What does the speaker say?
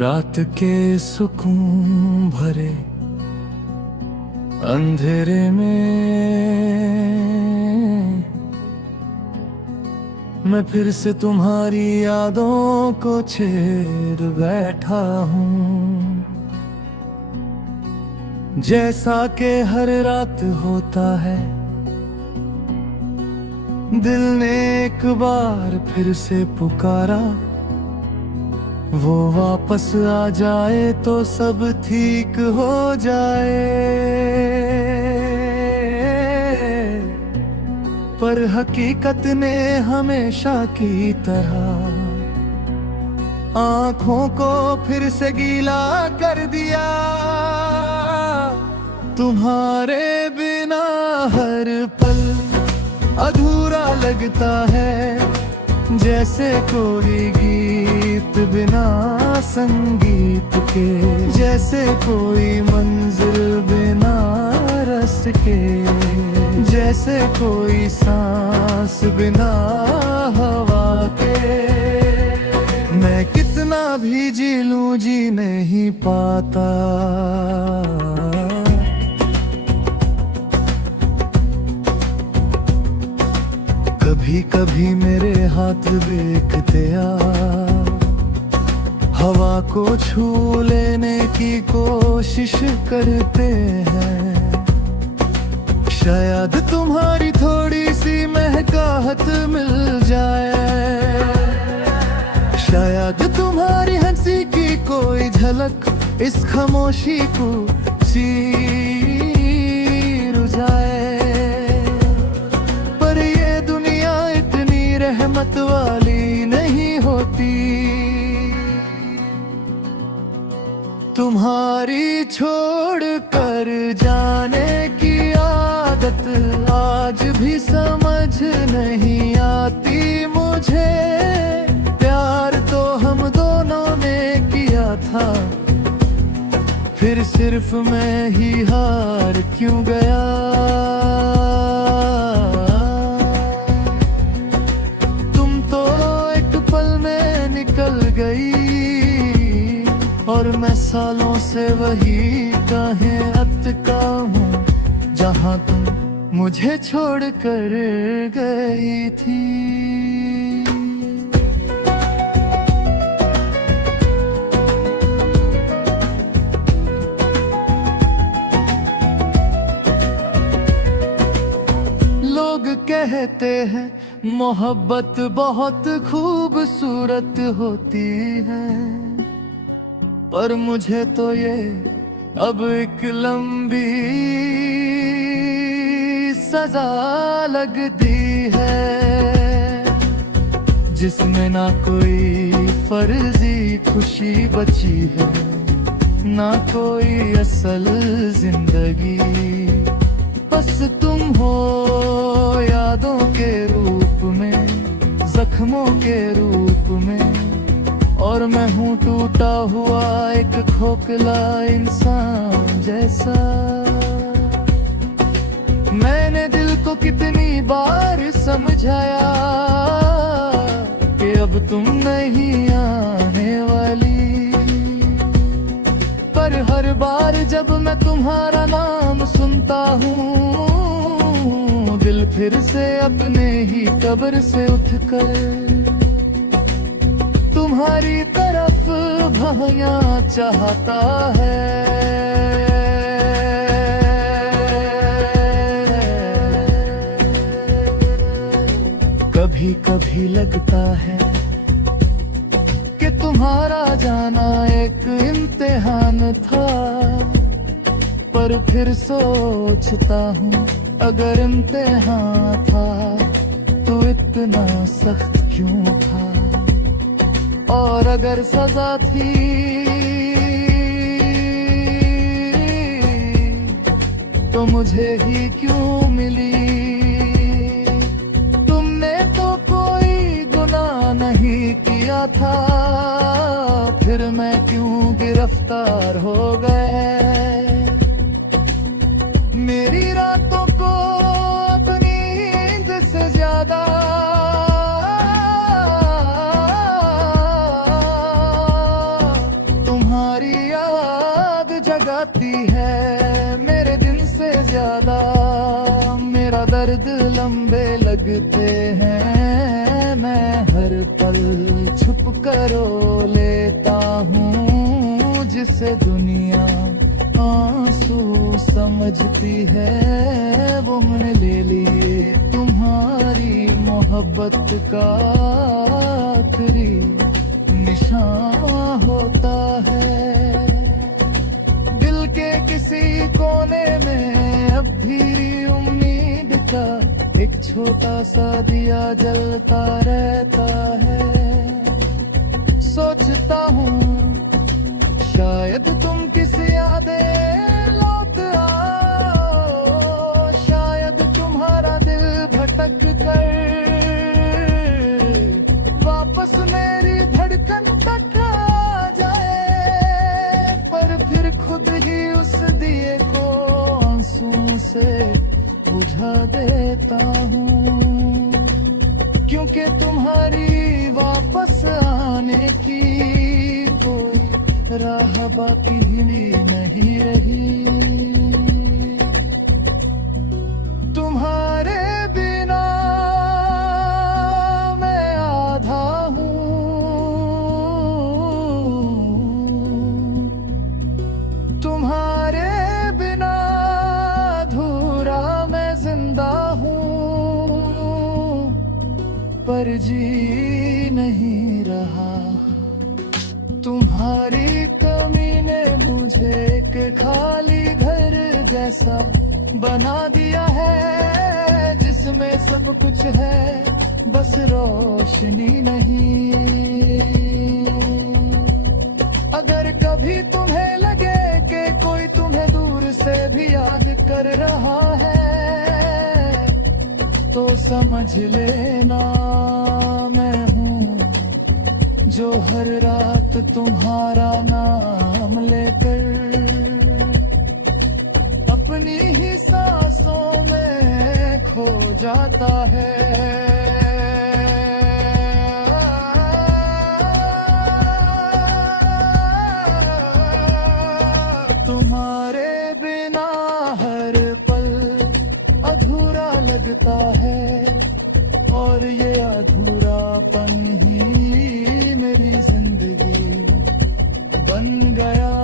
रात के सुकून भरे अंधेरे में मैं फिर से तुम्हारी यादों को छेड़ बैठा हूँ। जैसा कि हर रात होता है, दिल ने एक बार फिर से पुकारा, वो वापस आ जाए तो सब ठीक हो जाए। पर हकीकत ने हमेशा की तरह आंखों को फिर से गीला कर दिया। तुम्हारे बिना हर पल अधूरा लगता है, जैसे कोई गीत बिना संगीत के, जैसे कोई मंजिल बिना रस के, जैसे कोई सांस बिना हवा के। मैं कितना भी जी लूं जी नहीं पाता। कभी कभी मेरे हाथ बेकते आ, हवा को छू लेने की कोशिश करते हैं। शायद तुम्हारी थोड़ी सी महकाहट मिल जाए, शायद तुम्हारी हंसी की कोई झलक इस खामोशी को चीर जाए। पर ये दुनिया इतनी रहमत वाली नहीं होती। तुम्हारी छोड़ कर जाने की आदत आज भी समझ नहीं आती मुझे। प्यार तो हम दोनों ने किया था, फिर सिर्फ मैं ही हार क्यों गया। तुम तो एक पल में निकल गई, और मैं सालों से वही कहीं अटका हूँ जहाँ तुम मुझे छोड़ कर गई थी। लोग कहते हैं मोहब्बत बहुत खूबसूरत होती है, पर मुझे तो ये अब एक लंबी सजा लगती है, जिसमें ना कोई फर्जी खुशी बची है, ना कोई असल जिंदगी। बस तुम हो यादों के रूप में, जख्मों के रूप में, और मैं हूँ टूटा हुआ एक खोखला इंसान जैसा। मैंने दिल को कितनी बार समझाया कि अब तुम नहीं आने वाली, पर हर बार जब मैं तुम्हारा नाम सुनता हूँ, दिल फिर से अपने ही कब्र से उठकर तुम्हारी तरफ भागना चाहता है। कभी कभी लगता है कि तुम्हारा जाना एक इम्तिहान था, पर फिर सोचता हूँ अगर इम्तिहान था तो इतना सख्त क्यों था, और अगर सजा थी तो मुझे ही क्यों मिली। तुमने तो कोई गुनाह नहीं किया था, फिर मैं क्यों गिरफ्तार हो गए। मेरी रातों को अपनी नींद से ज्यादा दर्द लंबे लगते हैं, मैं हर पल छुप करो लेता हूँ, जिसे दुनिया आंसू समझती है वो मैंने ले लिए। तुम्हारी मोहब्बत का आखिरी निशान होता है। दिल के किसी कोने में अब भी उम्मीद का एक छोटा सा दिया जलता रहता है। सोचता हूँ शायद तुम किसी यादें लौट आओ, शायद तुम्हारा दिल भटक कर वापस मेरी धड़कन तक आ जाए, पर फिर खुद ही उस दिए को आंसू से बुझा देता हूँ, क्योंकि तुम्हारी वापस आने की कोई राह बाकी नहीं रही। तुम्हारे बिना मैं आधा हूँ, तुम्हारे बिना अधूरा मैं जिंदा हूँ, पर जी नहीं रहा। तुम्हारी कमी ने मुझे एक खाली घर जैसा बना दिया है, जिसमें सब कुछ है बस रोशनी नहीं। अगर कभी तुम्हें लगे कि कोई तुम्हें दूर से भी याद कर रहा है, तो समझ लेना मैं हूँ जो हर रात तुम्हारा नाम लेकर अपनी ही सांसों में खो जाता है। तुम्हारे बिना हर पल अधूरा लगता है, और ये अधूरापन ही मेरी जिंदगी बन गया।